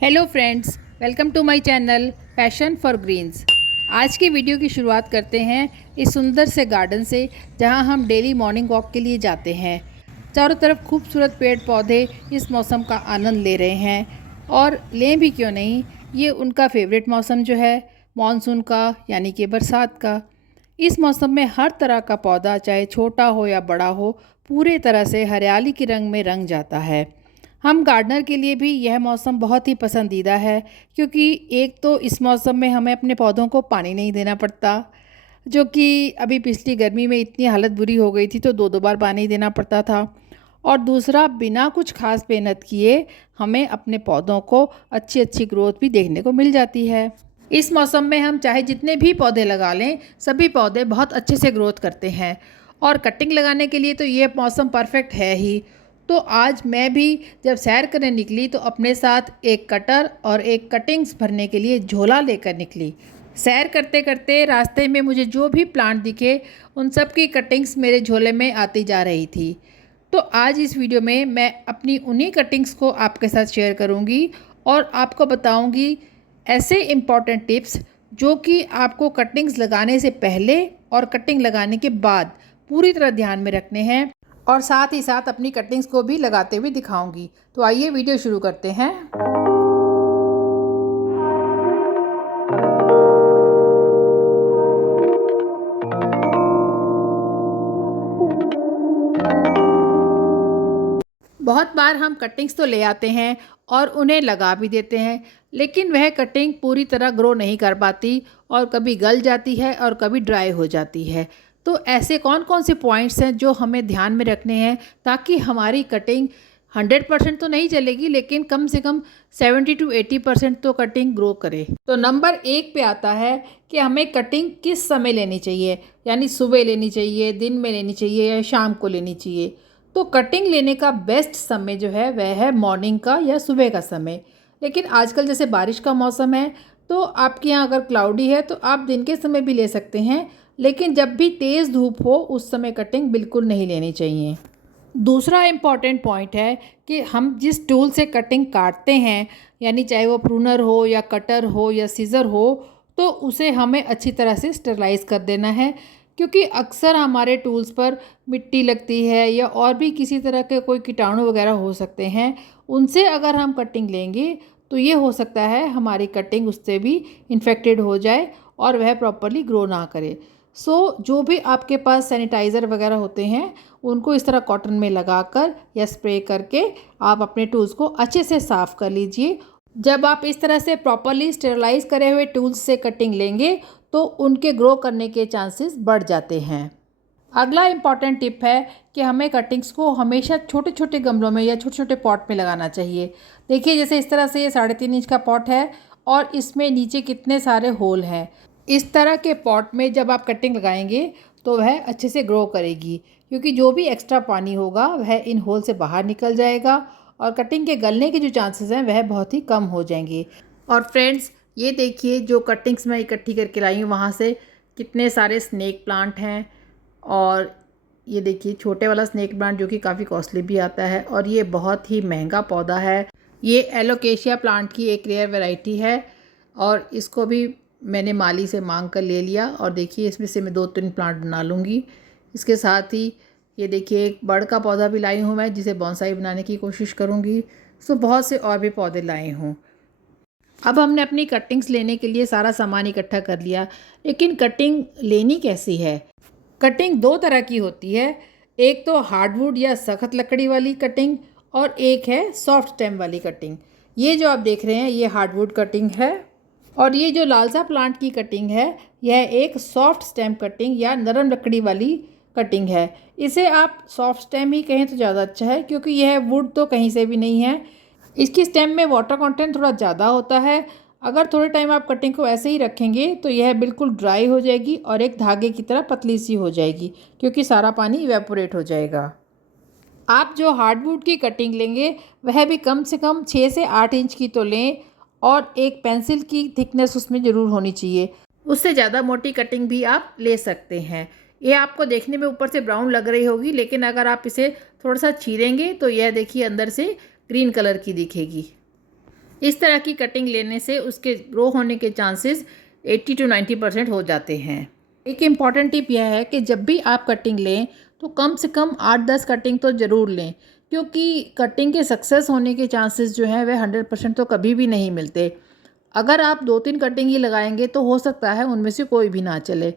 Hello friends, welcome to my channel passion for greens. आज की video की शुरुआत करते हैं इस सुंदर से गार्डन से, जहां हम डेली मॉर्निंग वॉक के लिए जाते हैं। चारों तरफ खूबसूरत पेड़ पौधे इस मौसम का आनंद ले रहे हैं, और लें भी क्यों नहीं, ये उनका फेवरेट मौसम जो है मानसून का, यानी कि बरसात का। इस मौसम में हर तरह का पौधा, चाहे छोटा हो या बड़ा हो, पूरे तरह से हरियाली के रंग में रंग जाता है। हम गार्डनर के लिए भी यह मौसम बहुत ही पसंदीदा है, क्योंकि एक तो इस मौसम में हमें अपने पौधों को पानी नहीं देना पड़ता, जो कि अभी पिछली गर्मी में इतनी हालत बुरी हो गई थी तो दो दो बार पानी देना पड़ता था। और दूसरा, बिना कुछ खास मेहनत किए हमें अपने पौधों को अच्छी अच्छी ग्रोथ भी देखने को मिल जाती है। इस मौसम में हम चाहे जितने भी पौधे लगा लें, सभी पौधे बहुत अच्छे से ग्रोथ करते हैं। और कटिंग लगाने के लिए तो ये मौसम परफेक्ट है ही। तो आज मैं भी जब सैर करने निकली तो अपने साथ एक कटर और एक कटिंग्स भरने के लिए झोला लेकर निकली। सैर करते करते रास्ते में मुझे जो भी प्लांट दिखे, उन सब की कटिंग्स मेरे झोले में आती जा रही थी। तो आज इस वीडियो में मैं अपनी उन्हीं कटिंग्स को आपके साथ शेयर करूंगी और आपको बताऊंगी ऐसे इम्पॉर्टेंट टिप्स जो कि आपको कटिंग्स लगाने से पहले और कटिंग लगाने के बाद पूरी तरह ध्यान में रखने हैं, और साथ ही साथ अपनी कटिंग्स को भी लगाते हुए दिखाऊंगी। तो आइए वीडियो शुरू करते हैं। बहुत बार हम कटिंग्स तो ले आते हैं और उन्हें लगा भी देते हैं, लेकिन वह कटिंग पूरी तरह ग्रो नहीं कर पाती, और कभी गल जाती है और कभी ड्राई हो जाती है। तो ऐसे कौन कौन से पॉइंट्स हैं जो हमें ध्यान में रखने हैं, ताकि हमारी कटिंग 100% तो नहीं चलेगी, लेकिन कम से कम 70 to 80% तो कटिंग ग्रो करे। तो नंबर 1 पे आता है कि हमें कटिंग किस समय लेनी चाहिए, यानी सुबह लेनी चाहिए, दिन में लेनी चाहिए या शाम को लेनी चाहिए। तो कटिंग लेने का बेस्ट समय जो है वह है मॉर्निंग का या सुबह का समय। लेकिन आजकल जैसे बारिश का मौसम है, तो आपके यहाँ अगर क्लाउडी है तो आप दिन के समय भी ले सकते हैं, लेकिन जब भी तेज़ धूप हो उस समय कटिंग बिल्कुल नहीं लेनी चाहिए। दूसरा इम्पॉर्टेंट पॉइंट है कि हम जिस टूल से कटिंग काटते हैं, यानी चाहे वो प्रूनर हो या कटर हो या सीज़र हो, तो उसे हमें अच्छी तरह से स्टरलाइज़ कर देना है। क्योंकि अक्सर हमारे टूल्स पर मिट्टी लगती है या और भी किसी तरह के कोई कीटाणु वगैरह हो सकते हैं। उनसे अगर हम कटिंग लेंगे तो ये हो सकता है हमारी कटिंग उससे भी इन्फेक्टेड हो जाए और वह प्रॉपरली ग्रो ना करे। जो भी आपके पास सैनिटाइज़र वगैरह होते हैं, उनको इस तरह कॉटन में लगाकर या स्प्रे करके आप अपने टूल्स को अच्छे से साफ़ कर लीजिए। जब आप इस तरह से प्रॉपरली स्टेरलाइज करे हुए टूल्स से कटिंग लेंगे तो उनके ग्रो करने के चांसेस बढ़ जाते हैं। अगला इम्पॉर्टेंट टिप है कि हमें कटिंग्स को हमेशा छोटे छोटे गमलों में या छोटे छोटे पॉट में लगाना चाहिए। देखिए, जैसे इस तरह से ये 3.5 इंच का पॉट है और इसमें नीचे कितने सारे होल हैं। इस तरह के पॉट में जब आप कटिंग लगाएंगे तो वह अच्छे से ग्रो करेगी, क्योंकि जो भी एक्स्ट्रा पानी होगा वह इन होल से बाहर निकल जाएगा और कटिंग के गलने के जो चांसेस हैं वह बहुत ही कम हो जाएंगे। और फ्रेंड्स, ये देखिए, जो कटिंग्स मैं इकट्ठी करके लाई हूँ वहाँ से कितने सारे स्नेक प्लांट हैं। और ये देखिए छोटे वाला स्नेक प्लांट जो कि काफ़ी कॉस्टली भी आता है, और ये बहुत ही महंगा पौधा है। ये एलोकेशिया प्लांट की एक रेयर वैरायटी है, और इसको भी मैंने माली से मांग कर ले लिया। और देखिए, इसमें से मैं 2-3 प्लांट बना लूँगी। इसके साथ ही ये देखिए एक बर्ड का पौधा भी लाई हूँ मैं, जिसे बॉन्साई बनाने की कोशिश करूँगी। बहुत से और भी पौधे लाए हूँ। अब हमने अपनी कटिंग्स लेने के लिए सारा सामान इकट्ठा कर लिया, लेकिन कटिंग लेनी कैसी है? कटिंग 2 तरह की होती है। एक तो हार्डवुड या सख्त लकड़ी वाली कटिंग, और एक है सॉफ्ट स्टेम वाली कटिंग। ये जो आप देख रहे हैं ये हार्डवुड कटिंग है, और ये जो लालसा प्लांट की कटिंग है यह एक सॉफ्ट स्टेम कटिंग या नरम लकड़ी वाली कटिंग है। इसे आप सॉफ्ट स्टेम ही कहें तो ज़्यादा अच्छा है, क्योंकि यह वुड तो कहीं से भी नहीं है। इसकी स्टेम में वाटर कंटेंट थोड़ा ज़्यादा होता है। अगर थोड़े टाइम आप कटिंग को ऐसे ही रखेंगे तो यह बिल्कुल ड्राई हो जाएगी और एक धागे की तरह पतली सी हो जाएगी, क्योंकि सारा पानी इवेपोरेट हो जाएगा। आप जो हार्डवुड की कटिंग लेंगे वह भी कम से कम 6 से 8 इंच की तो लें, और एक पेंसिल की थिकनेस उसमें ज़रूर होनी चाहिए। उससे ज़्यादा मोटी कटिंग भी आप ले सकते हैं। ये आपको देखने में ऊपर से ब्राउन लग रही होगी, लेकिन अगर आप इसे थोड़ा सा चीरेंगे तो यह देखिए अंदर से ग्रीन कलर की दिखेगी। इस तरह की कटिंग लेने से उसके ग्रो होने के चांसेस 80 to 90% हो जाते हैं। एक इम्पॉर्टेंट टिप यह है कि जब भी आप कटिंग लें तो कम से कम 8-10 कटिंग तो ज़रूर लें, क्योंकि कटिंग के सक्सेस होने के चांसेस जो हैं वह 100% तो कभी भी नहीं मिलते। अगर आप 2-3 कटिंग ही लगाएंगे तो हो सकता है उनमें से कोई भी ना चले।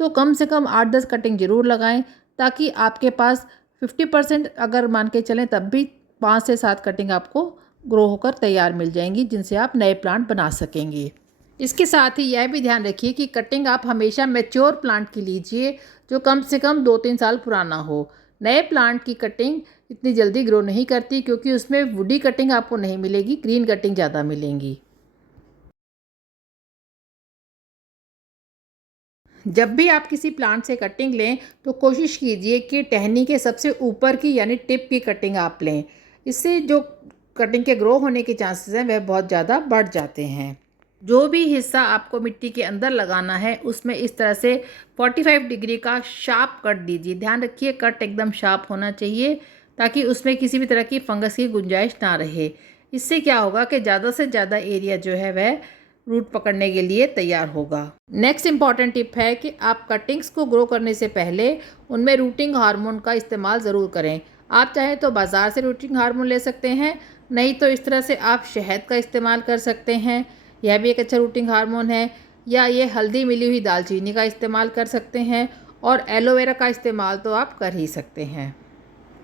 तो कम से कम 8-10 कटिंग ज़रूर लगाएं, ताकि आपके पास 50% अगर मान के चलें तब भी 5 से 7 कटिंग आपको ग्रो होकर तैयार मिल जाएंगी, जिनसे आप नए प्लांट बना सकेंगे। इसके साथ ही यह भी ध्यान रखिए कि कटिंग आप हमेशा मैच्योर प्लांट की लीजिए, जो कम से कम 2-3 साल पुराना हो। नए प्लांट की कटिंग इतनी जल्दी ग्रो नहीं करती, क्योंकि उसमें वुडी कटिंग आपको नहीं मिलेगी, ग्रीन कटिंग ज़्यादा मिलेंगी। जब भी आप किसी प्लांट से कटिंग लें तो कोशिश कीजिए कि टहनी के सबसे ऊपर की यानी टिप की कटिंग आप लें। इससे जो कटिंग के ग्रो होने के चांसेस हैं वह बहुत ज़्यादा बढ़ जाते हैं। जो भी हिस्सा आपको मिट्टी के अंदर लगाना है उसमें इस तरह से 45 डिग्री का शार्प कट दीजिए। ध्यान रखिए कट एकदम शार्प होना चाहिए, ताकि उसमें किसी भी तरह की फंगस की गुंजाइश ना रहे। इससे क्या होगा कि ज़्यादा से ज़्यादा एरिया जो है वह रूट पकड़ने के लिए तैयार होगा। नेक्स्ट इम्पॉर्टेंट टिप है कि आप कटिंग्स को ग्रो करने से पहले उनमें रूटिंग हार्मोन का इस्तेमाल ज़रूर करें। आप चाहें तो बाज़ार से रूटिंग हार्मोन ले सकते हैं, नहीं तो इस तरह से आप शहद का इस्तेमाल कर सकते हैं, यह भी एक अच्छा रूटिंग हार्मोन है। या ये हल्दी मिली हुई दालचीनी का इस्तेमाल कर सकते हैं, और एलोवेरा का इस्तेमाल तो आप कर ही सकते हैं।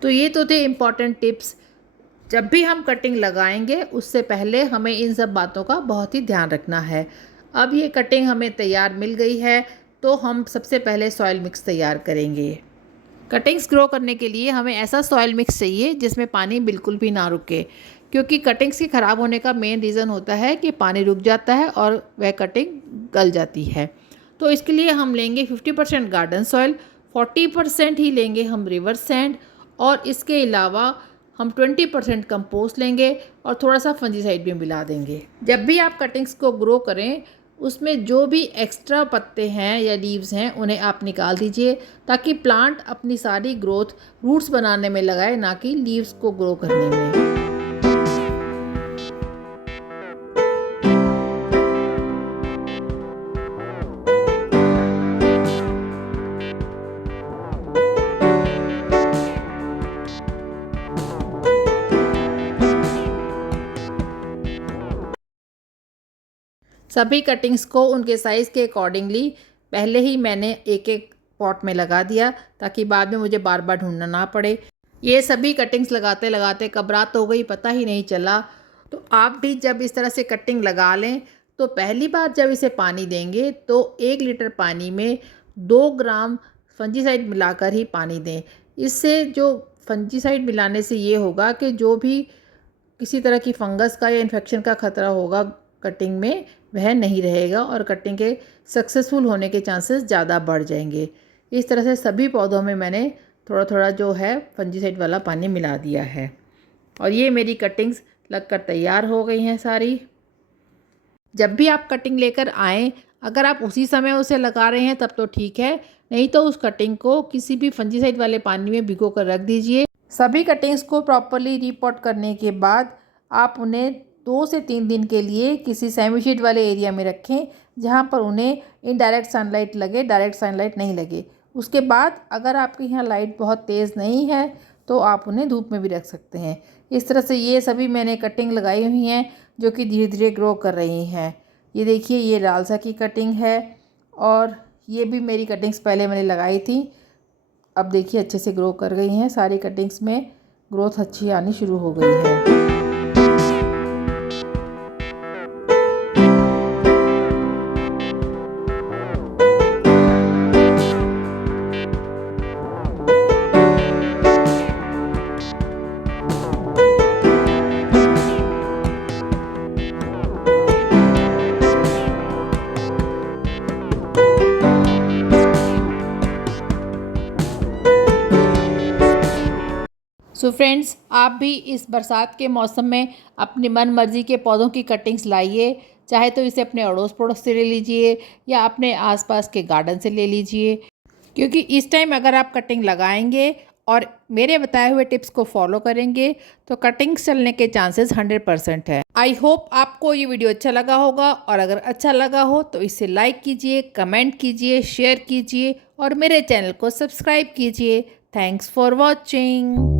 तो ये तो थे इम्पॉर्टेंट टिप्स। जब भी हम कटिंग लगाएंगे उससे पहले हमें इन सब बातों का बहुत ही ध्यान रखना है। अब ये कटिंग हमें तैयार मिल गई है, तो हम सबसे पहले सॉइल मिक्स तैयार करेंगे। कटिंग्स ग्रो करने के लिए हमें ऐसा सॉइल मिक्स चाहिए जिसमें पानी बिल्कुल भी ना रुके, क्योंकि कटिंग्स के ख़राब होने का मेन रीज़न होता है कि पानी रुक जाता है और वह कटिंग गल जाती है। तो इसके लिए हम लेंगे 50% गार्डन सॉइल, 40% ही लेंगे हम रिवर सैंड, और इसके अलावा हम 20% कंपोस्ट लेंगे और थोड़ा सा फंजीसाइड भी मिला देंगे। जब भी आप कटिंग्स को ग्रो करें उसमें जो भी एक्स्ट्रा पत्ते हैं या लीव्स हैं उन्हें आप निकाल दीजिए, ताकि प्लांट अपनी सारी ग्रोथ रूट्स बनाने में लगाए, ना कि लीव्स को ग्रो करने में। सभी कटिंग्स को उनके साइज़ के अकॉर्डिंगली पहले ही मैंने एक एक पॉट में लगा दिया, ताकि बाद में मुझे बार बार ढूंढना ना पड़े। ये सभी कटिंग्स लगाते लगाते कब रात हो गई पता ही नहीं चला। तो आप भी जब इस तरह से कटिंग लगा लें तो पहली बार जब इसे पानी देंगे तो 1 लीटर पानी में 2 ग्राम फंजीसाइड मिलाकर ही पानी दें। इससे जो फंजीसाइड मिलाने से ये होगा कि जो भी किसी तरह की फंगस का या इन्फेक्शन का खतरा होगा कटिंग में, वह नहीं रहेगा और कटिंग के सक्सेसफुल होने के चांसेस ज़्यादा बढ़ जाएंगे। इस तरह से सभी पौधों में मैंने थोड़ा थोड़ा जो है फंजीसाइड वाला पानी मिला दिया है, और ये मेरी कटिंग्स लगकर तैयार हो गई हैं सारी। जब भी आप कटिंग लेकर आएँ, अगर आप उसी समय उसे लगा रहे हैं तब तो ठीक है, नहीं तो उस कटिंग को किसी भी फंजीसाइड वाले पानी में भिगो कर रख दीजिए। सभी कटिंग्स को प्रॉपरली रीपॉट करने के बाद आप उन्हें 2 से 3 दिन के लिए किसी सेमी शीट वाले एरिया में रखें, जहां पर उन्हें इनडायरेक्ट सनलाइट लगे, डायरेक्ट सनलाइट नहीं लगे। उसके बाद अगर आपके यहाँ लाइट बहुत तेज़ नहीं है तो आप उन्हें धूप में भी रख सकते हैं। इस तरह से ये सभी मैंने कटिंग लगाई हुई हैं जो कि धीरे धीरे ग्रो कर रही हैं। ये देखिए, ये लालसा की कटिंग है, और ये भी मेरी कटिंग्स पहले मैंने लगाई थी। अब देखिए अच्छे से ग्रो कर गई हैं, सारी कटिंग्स में ग्रोथ अच्छी आनी शुरू हो गई है। सो फ्रेंड्स, आप भी इस बरसात के मौसम में अपनी मन मर्जी के पौधों की कटिंग्स लाइए। चाहे तो इसे अपने अड़ोस पड़ोस से ले लीजिए या अपने आसपास के गार्डन से ले लीजिए, क्योंकि इस टाइम अगर आप कटिंग लगाएंगे और मेरे बताए हुए टिप्स को फॉलो करेंगे तो कटिंग्स चलने के चांसेस 100% है। आई होप आपको ये वीडियो अच्छा लगा होगा, और अगर अच्छा लगा हो तो इसे लाइक कीजिए, कमेंट कीजिए, शेयर कीजिए और मेरे चैनल को सब्सक्राइब कीजिए। Thanks for watching.